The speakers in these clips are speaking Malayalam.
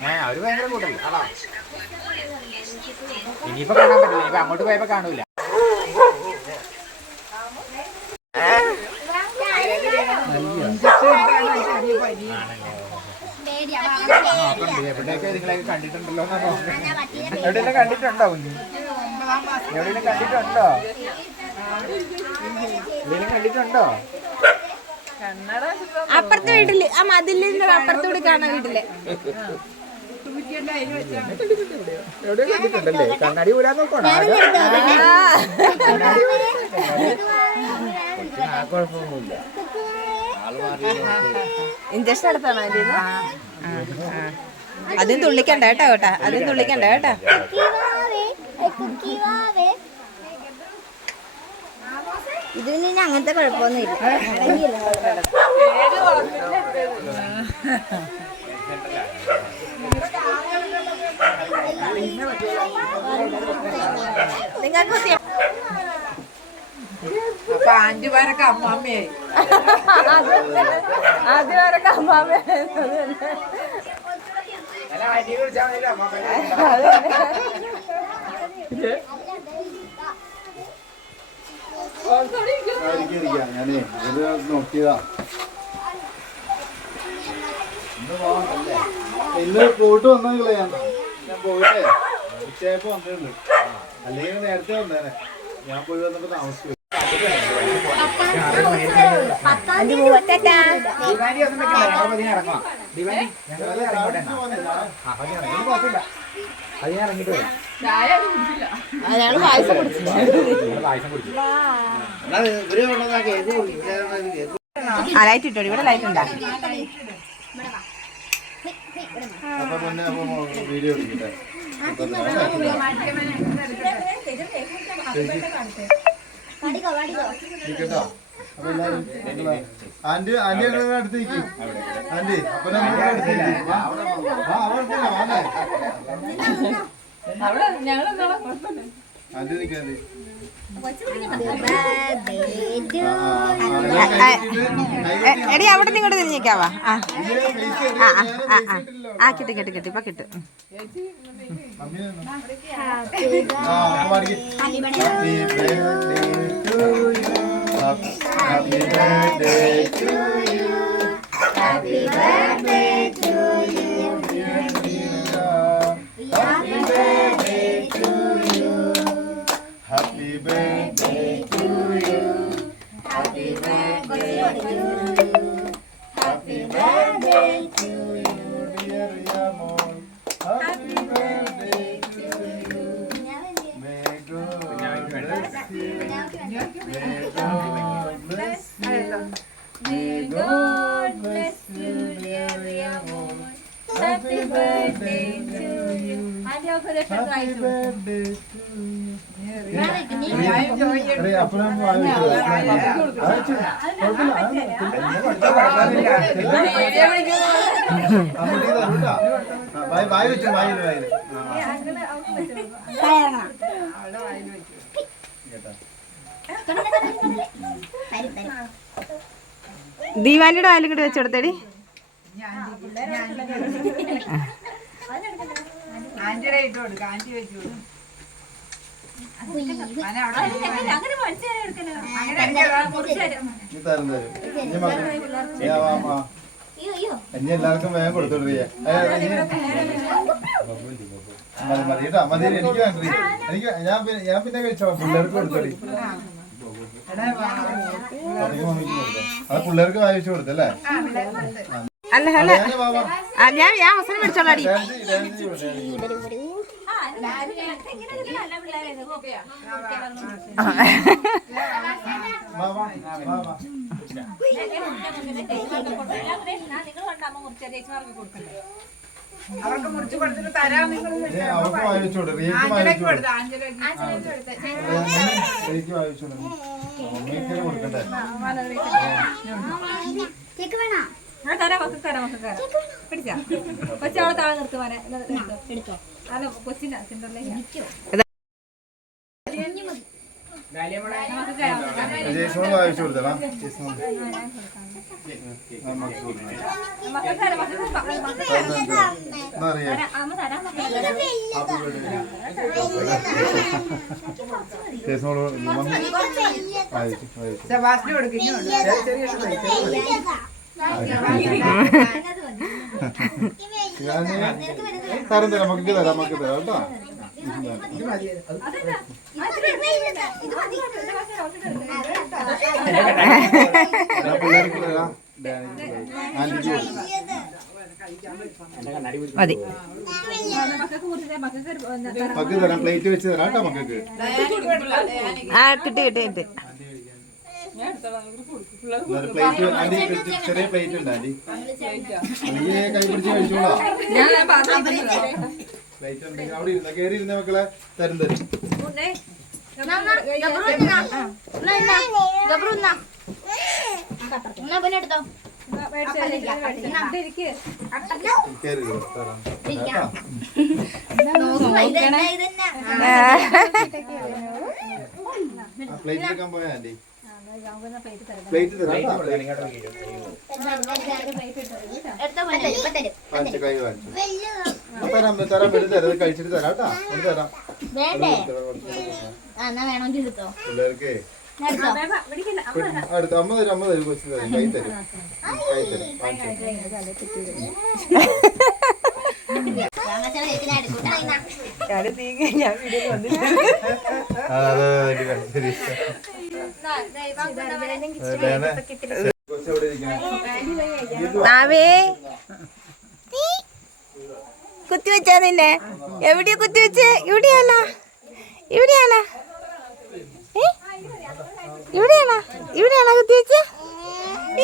ഏ അവർ ഭയങ്കര കൂട്ടല്ല? അതാ. ഇനിയിപ്പോ കാണാൻ പറ്റില്ല ഇനിയിപ്പോ അങ്ങോട്ട് പോയപ്പോ കാണൂല. എവിടെയൊക്കെ നിങ്ങളെ കണ്ടിട്ടുണ്ടല്ലോ എവിടെയെല്ലാം കണ്ടിട്ടുണ്ടോ എവിടെയെല്ലാം കണ്ടിട്ടുണ്ടോ? എവിടെയെല്ലാം കണ്ടിട്ടുണ്ടോ? അപ്പുറത്തെ വീട്ടിൽ ആ മതിലിന്റെ അപ്പുറത്തൂടെ കാണാൻ വീട്ടിൽ. എവിടെ കണ്ടിട്ടുണ്ടല്ലേ? കണ്ണാടി ഊരാൻ നോക്കണോ ആ. കുഴപ്പമൊന്നുമില്ല ഇഞ്ചക്ഷൻ എടുത്താണോ അതിന്റെ അതും തുള്ളിക്കണ്ട കേട്ടോ കേട്ടാ. അതും തുള്ളിക്കണ്ട കേട്ടാ. ഇതിന് പിന്നെ അങ്ങനത്തെ കുഴപ്പമൊന്നുമില്ല നിങ്ങൾക്ക് കുത്തിയ അപ്പൊ ആന്റിമാരൊക്കെ അമ്മാമ്മയായി. ആദ്യം വരെ ഞാനേ ഇത് നോക്കിയതാ. ഇന്ന് പോയിട്ട് വന്നെങ്കിലേ ഞാൻ. ഞാൻ പോയിട്ടേ ഉച്ചയായപ്പോ വന്നിട്ടുണ്ട് അല്ലെങ്കിൽ നേരത്തെ വന്നേനെ. ഞാൻ പോയി വന്നപ്പോ താമസിച്ചു ഇറങ്ങാം പതിനെ ഇറങ്ങി ഇനി കുഴപ്പമില്ല പതിനെ ഇറങ്ങിയിട്ട് വരാം ഞങ്ങൾ പായസം കുടിച്ചു. ലൈറ്റ് ഇട്ടോ ഇവിടെ ലൈറ്റ് ഉണ്ടാ? ആന്റി ആന്റി ഞങ്ങളുടെ അടുത്ത് നിൽക്കും ആന്റി അപ്പൊ അടുത്തേക്ക് ആ അവിടെ ആന്റി നിൽക്കാൻ എടി അവിടെ നിന്ന് ഇങ്ങോട്ട് തിരിഞ്ഞേക്കാവാ ആ ആ ആ ആ കിട്ടി കിട്ടി കിട്ടി ഇപ്പൊ കിട്ടും. Happy birthday to you. Happy birthday ദീപാലിയുടെ വായിലും കൂടി വെച്ച് കൊടുത്തേടി ആന്റിയുടെ ഇട്ട് കൊടുക്ക ആന്റി വെച്ച് കൊടുക്കും. ഇനി എല്ലാവർക്കും. വേഗം കൊടുത്തോണ്ടിരിക്കേ മതി മതി കേട്ടോ മതി എനിക്ക് വേണ്ടി എനിക്ക് ഞാൻ പിന്നെ ഞാൻ പിന്നെ കഴിച്ചോ പിള്ളേർക്ക് കൊടുത്തോടി. അത് പിള്ളേർക്ക് വായിച്ചു കൊടുത്തല്ലേ? അല്ല അല്ല. ഞാൻ ഞാൻ അവസരം മേടിച്ചോളാടി. അവർക്ക് മുറിച്ച് കൊടുത്തിട്ട് തരാം നിങ്ങൾ. കൊടുക്കും കൊടുത്തു കൊടുക്കും. മമ്മിക്ക് കൊടുക്കണ്ടേ പിടിച്ചാ? കൊച്ചവളെ താഴെ മോനെ. എടുത്തോ. അല്ല കൊച്ചിന്റെ വായിച്ചു കൊടുത്തടാ. ജയ്സോട് വായിച്ചു വായിച്ചു തരം തരാം നമുക്ക് തരാം നമുക്ക് തരാം? കേട്ടോ ഇത് മതി മക്കൾക്ക് മക്കൾക്ക് തരാം. പ്ലേറ്റ് വെച്ച് തരാം കേട്ടോ മക്കൾക്ക്. ആ കിട്ടി കിട്ടി കിട്ടി. ചെറിയ പ്ലേറ്റ് ഉണ്ട് കഴിച്ചോളാം. എടുത്തിട്ട് പ്ലേറ്റ് ഉണ്ടെങ്കിൽ അവിടെ ഇരുന്ന കയറി ഇരുന്ന മക്കളെ തരും തരും. എടുത്തോ പ്ലേറ്റ് എടുക്കാൻ പോയാ ആന്റി പ്ലേറ്റ് തരാം. കൈ ആ, തരാം തരാം എടുത്ത് തരാം. കഴിച്ചിട്ട് തരാം കേട്ടോ. ഒന്ന് തരാം. പിള്ളേർക്ക്. അമ്മ അമ്മ തരും അമ്മ തരും കൊച്ചു തരും. കൈ തരും. കൈ തരും. രാമച്ചനെ ചേച്ചി ഞാൻ വീഡിയോ വന്നില്ല ആ, അതെ, അതെ, അതെ, ശരി. ഡാനെ, കൊച്ചെവിടെ ഇരിക്കണേ? നാവേ കുത്തി വെച്ചാ നിന്നെ എവിടെയാ കുത്തി വെച്ചേ ഇവിടെയാണോ ഇവിടെയാണോ? ഇവിടെയാണോ ഇവിടെയാണോ കുത്തി വെച്ചേ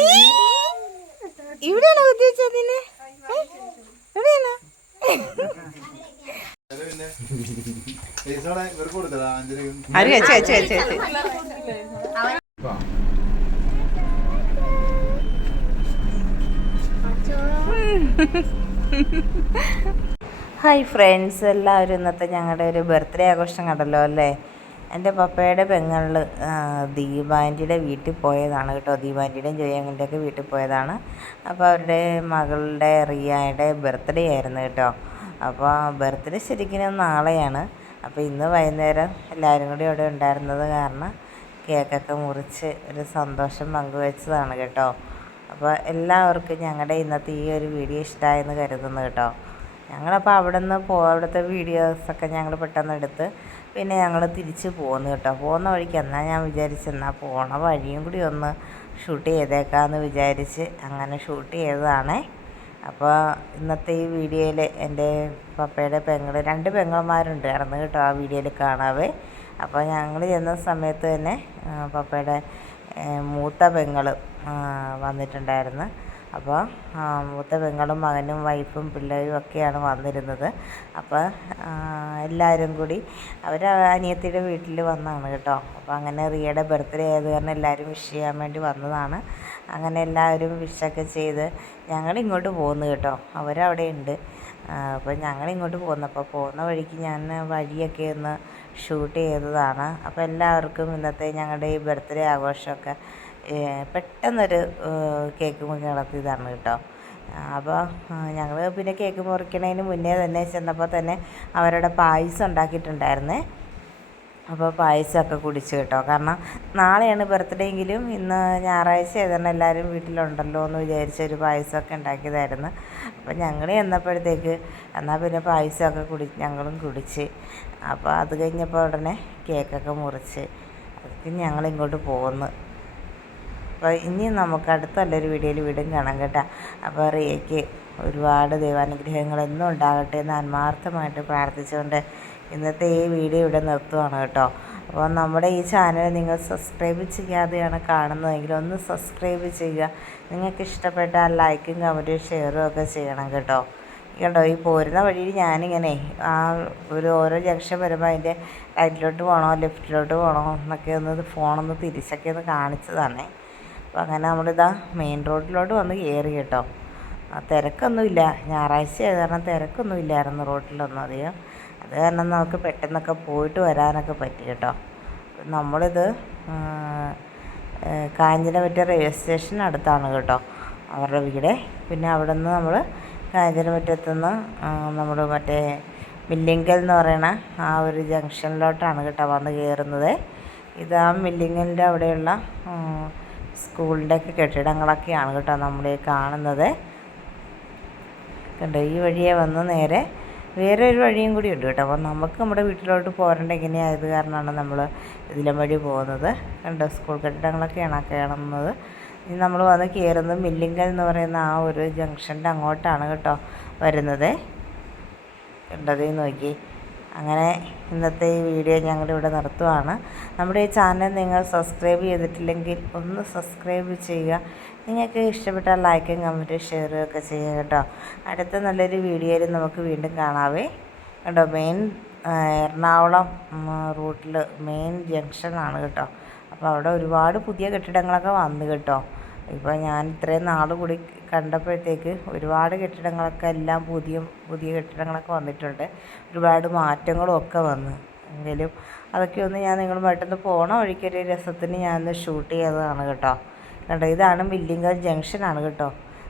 ഈ? ഇവിടെയാണോ കുത്തി വെച്ചാ നിന്നെ ഏ? ഹായ് ഫ്രണ്ട്സ് എല്ലാവരും ഇന്നത്തെ ഞങ്ങളുടെ ഒരു ബർത്ത്ഡേ ആഘോഷം കണ്ടല്ലോ അല്ലേ? എന്റെ പപ്പയുടെ പെങ്ങളിൽ ദീപാന്റിയുടെ വീട്ടിൽ പോയതാണ് കേട്ടോ. ദീപാന്റിയുടെയും ജയങ്ങളുടെയൊക്കെ വീട്ടിൽ പോയതാണ്. അപ്പോൾ അവരുടെ മകളുടെ റിയയുടെ ബർത്ത്ഡേ ആയിരുന്നു കേട്ടോ. അപ്പോൾ ബർത്ത്ഡേ ശരിക്കും നാളെയാണ്. അപ്പോൾ ഇന്ന് വൈകുന്നേരം എല്ലാവരും കൂടി അവിടെ ഉണ്ടായിരുന്നത് കാരണം കേക്കൊക്കെ മുറിച്ച് ഒരു സന്തോഷം പങ്കുവെച്ചതാണ് കേട്ടോ. അപ്പോൾ എല്ലാവർക്കും ഞങ്ങളുടെ ഇന്നത്തെ ഈ ഒരു വീഡിയോ ഇഷ്ടമായെന്ന് കരുതുന്നു കേട്ടോ. ഞങ്ങളപ്പോൾ അവിടെ നിന്ന് പോ അവിടുത്തെ വീഡിയോസൊക്കെ ഞങ്ങൾ പെട്ടെന്ന് എടുത്ത് പിന്നെ ഞങ്ങൾ തിരിച്ച് പോന്നു കേട്ടോ. പോകുന്ന വഴിക്ക് എന്നാൽ ഞാൻ വിചാരിച്ചു എന്നാൽ പോണ വഴിയും കൂടി ഒന്ന് ഷൂട്ട് ചെയ്തേക്കാമെന്ന് വിചാരിച്ച് അങ്ങനെ ഷൂട്ട് ചെയ്തതാണേ. അപ്പോൾ ഇന്നത്തെ ഈ വീഡിയോയിൽ എന്റെ പപ്പയുടെ പെങ്ങൾ രണ്ട് പെങ്ങന്മാരുണ്ടായിരുന്നു കേട്ടോ ആ വീഡിയോയിൽ കാണാവേ. അപ്പോൾ ഞങ്ങൾ ചെന്ന സമയത്ത് തന്നെ പപ്പയുടെ മൂത്ത പെങ്ങൾ വന്നിട്ടുണ്ടായിരുന്നു. അപ്പോൾ മൂത്ത പെങ്ങളും മകനും വൈഫും പിള്ളേരും ഒക്കെയാണ് വന്നിരുന്നത്. അപ്പോൾ എല്ലാവരും കൂടി അവർ അനിയത്തിയുടെ വീട്ടിൽ വന്നതാണ് കേട്ടോ. അപ്പോൾ അങ്ങനെ റിയയുടെ ബർത്ത്ഡേ ആയത് കാരണം എല്ലാവരും വിഷ് ചെയ്യാൻ വേണ്ടി വന്നതാണ്. അങ്ങനെ എല്ലാവരും വിഷൊക്കെ ചെയ്ത് ഞങ്ങൾ ഇങ്ങോട്ട് പോന്നു കേട്ടോ. അവരവിടെ ഉണ്ട്. അപ്പോൾ ഞങ്ങൾ ഇങ്ങോട്ട് അപ്പോൾ പോകുന്ന വഴിക്ക് ഞാൻ വഴിയൊക്കെ ഒന്ന് ഷൂട്ട് ചെയ്തതാണ്. അപ്പോൾ എല്ലാവർക്കും ഇന്നത്തെ ഞങ്ങളുടെ ഈ ബർത്ത്ഡേ ആഘോഷമൊക്കെ പെട്ടെന്നൊരു കേക്ക് നടത്തിയതാണ് കേട്ടോ. അപ്പോൾ ഞങ്ങൾ പിന്നെ കേക്ക് മുറിക്കണതിന് മുന്നേ തന്നെ ചെന്നപ്പോൾ തന്നെ അവരുടെ പായസം ഉണ്ടാക്കിയിട്ടുണ്ടായിരുന്നേ. അപ്പോൾ പായസമൊക്കെ കുടിച്ച് കേട്ടോ. കാരണം നാളെയാണ് ബർത്ത്ഡേ എങ്കിലും ഇന്ന് ഞായറാഴ്ച ഏതാണ് എല്ലാവരും വീട്ടിലുണ്ടല്ലോ എന്ന് വിചാരിച്ച ഒരു പായസമൊക്കെ ഉണ്ടാക്കിയതായിരുന്നു. അപ്പോൾ ഞങ്ങൾ ചെന്നപ്പോഴത്തേക്ക് എന്നാൽ പിന്നെ പായസമൊക്കെ കുടി ഞങ്ങളും കുടിച്ച്. അപ്പോൾ അത് കഴിഞ്ഞപ്പോൾ ഉടനെ കേക്കൊക്കെ മുറിച്ച്. അതൊക്കെ ഞങ്ങളിങ്ങോട്ട് പോകുന്നു അപ്പോൾ ഇനി നമുക്ക് അടുത്ത നല്ലൊരു വീഡിയോയിൽ വീടും കാണാം കേട്ടോ. അപ്പോൾ റിയയ്ക്ക് ഒരുപാട് ദൈവാനുഗ്രഹങ്ങൾ എന്നും ഉണ്ടാകട്ടെ എന്ന് ആത്മാർത്ഥമായിട്ട് പ്രാർത്ഥിച്ചുകൊണ്ട് ഇന്നത്തെ ഈ വീഡിയോ ഇവിടെ നിർത്തുവാണ് കേട്ടോ. അപ്പോൾ നമ്മുടെ ഈ ചാനൽ നിങ്ങൾ സബ്സ്ക്രൈബ് ചെയ്യാതെയാണ് കാണുന്നതെങ്കിൽ ഒന്ന് സബ്സ്ക്രൈബ് ചെയ്യുക. നിങ്ങൾക്ക് ഇഷ്ടപ്പെട്ടാൽ ലൈക്കും കമന്റും ഷെയറും ഒക്കെ ചെയ്യണം കേട്ടോ. കണ്ടോ ഈ പോരുന്ന വഴിയിൽ ഞാനിങ്ങനെ ആ ഒരു ഓരോ ജംഗ്ഷൻ വരുമ്പോൾ അതിന്റെ റൈറ്റിലോട്ട് പോകണോ ലെഫ്റ്റിലോട്ട് പോകണോ എന്നൊക്കെ ഒന്ന് ഫോണൊന്ന് തിരിച്ചൊക്കെ ഒന്ന് കാണിച്ചതാണേ. അപ്പോൾ അങ്ങനെ നമ്മളിതാ മെയിൻ റോഡിലോട്ട് വന്ന് കയറി കേട്ടോ. തിരക്കൊന്നുമില്ല. ഞായറാഴ്ച കാരണം തിരക്കൊന്നും ഇല്ലായിരുന്നു റോഡിലൊന്നും അധികം. അത് കാരണം നമുക്ക് പെട്ടെന്നൊക്കെ പോയിട്ട് വരാനൊക്കെ പറ്റി കേട്ടോ. നമ്മളിത് കാഞ്ഞിരമറ്റ റെയിൽവേ സ്റ്റേഷൻ അടുത്താണ് കേട്ടോ അവരുടെ വീട്. പിന്നെ അവിടെ നിന്ന് നമ്മൾ കാഞ്ഞിരമറ്റത്തുനിന്ന് നമ്മൾ മറ്റേ മില്ലിങ്കൽ എന്ന് പറയുന്ന ആ ഒരു ജംഗ്ഷനിലോട്ടാണ് കേട്ടോ വന്ന് കയറുന്നത്. ഇത് ആ മില്ലിങ്ങലിന്റെ അവിടെയുള്ള സ്കൂളിന്റെയൊക്കെ കെട്ടിടങ്ങളൊക്കെയാണ് കേട്ടോ നമ്മൾ കാണുന്നത്. കണ്ടോ ഈ വഴിയെ വന്ന് നേരെ വേറെ ഒരു വഴിയും കൂടി ഉണ്ട് കേട്ടോ. അപ്പോൾ നമുക്ക് നമ്മുടെ വീട്ടിലോട്ട് പോരേണ്ട എങ്ങനെയായത് കാരണമാണ് നമ്മൾ ഇതിലും വഴി പോകുന്നത്. കണ്ടോ സ്കൂൾ കെട്ടിടങ്ങളൊക്കെയാണ് കാണുന്നത്. ഇനി നമ്മൾ വന്ന് കയറുന്നത് മില്ലിങ്കൽ എന്ന് പറയുന്ന ആ ഒരു ജംഗ്ഷന്റെ അങ്ങോട്ടാണ് കേട്ടോ വരുന്നത്. കണ്ടതേ നോക്കി. അങ്ങനെ ഇന്നത്തെ ഈ വീഡിയോ ഞങ്ങളിവിടെ നിർത്തുവാണ്. നമ്മുടെ ഈ ചാനൽ നിങ്ങൾ സബ്സ്ക്രൈബ് ചെയ്തിട്ടില്ലെങ്കിൽ ഒന്ന് സബ്സ്ക്രൈബ് ചെയ്യുക. നിങ്ങൾക്ക് ഇഷ്ടപ്പെട്ട ലൈക്കും കമന്റും ഷെയറും ഒക്കെ ചെയ്യുക കേട്ടോ. അടുത്ത നല്ലൊരു വീഡിയോയിൽ നമുക്ക് വീണ്ടും കാണാവേ. കേട്ടോ മെയിൻ എറണാകുളം റൂട്ടിൽ മെയിൻ ജംഗ്ഷനാണ് കേട്ടോ. അപ്പോൾ അവിടെ ഒരുപാട് പുതിയ കെട്ടിടങ്ങളൊക്കെ വന്നു കേട്ടോ. ഇപ്പോൾ ഞാൻ ഇത്രയും നാൾ കൂടി കണ്ടപ്പോഴത്തേക്ക് ഒരുപാട് കെട്ടിടങ്ങളൊക്കെ എല്ലാം പുതിയ പുതിയ കെട്ടിടങ്ങളൊക്കെ വന്നിട്ടുണ്ട്. ഒരുപാട് മാറ്റങ്ങളും ഒക്കെ വന്നു. എങ്കിലും അതൊക്കെ ഒന്ന് ഞാൻ നിങ്ങളുമായിട്ടൊന്ന് പോണ വഴിക്കൊരു രസത്തിന് ഞാനൊന്ന് ഷൂട്ട് ചെയ്തതാണ് കേട്ടോ. കണ്ടോ? ഇതാണ് മില്ലിങ്കൽ ജംഗ്ഷനാണ് കേട്ടോ.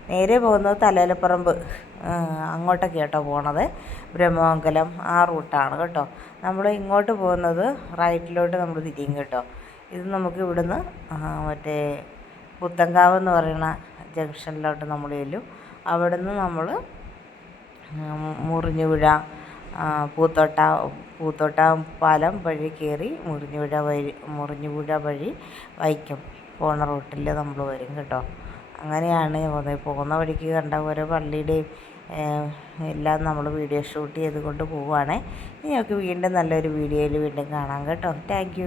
നേരെ പോകുന്നത് തലേലപ്പറമ്പ് അങ്ങോട്ടൊക്കെ കേട്ടോ പോണത്. ബ്രഹ്മമംഗലം ആ റൂട്ടാണ് കേട്ടോ. നമ്മൾ ഇങ്ങോട്ട് പോകുന്നത് റൈറ്റിലോട്ട് നമ്മൾ തിരിയും കേട്ടോ. ഇത് നമുക്ക് ഇവിടുന്ന് മറ്റേ പുത്തങ്കാവ് എന്ന് പറയുന്ന ജംഗ്ഷനിലോട്ട് നമ്മൾ ചെല്ലും. അവിടെ നിന്ന് നമ്മൾ മുറിഞ്ഞുപുഴ പൂത്തോട്ട പൂത്തോട്ട പാലം വഴി കയറി മുറിഞ്ഞുപുഴ വഴി മുറിഞ്ഞുപുഴ വഴി വൈക്കം പോണ റൂട്ടിൽ നമ്മൾ വരും കേട്ടോ. അങ്ങനെയാണ് പോകുന്നത്. പോകുന്ന വഴിക്ക് കണ്ട ഓരോ പള്ളിയുടെയും എല്ലാം നമ്മൾ വീഡിയോ ഷൂട്ട് ചെയ്തുകൊണ്ട് പോവുകയാണേ. ഇനി നമുക്ക് വീണ്ടും നല്ലൊരു വീഡിയോയിൽ വീണ്ടും കാണാം കേട്ടോ. താങ്ക്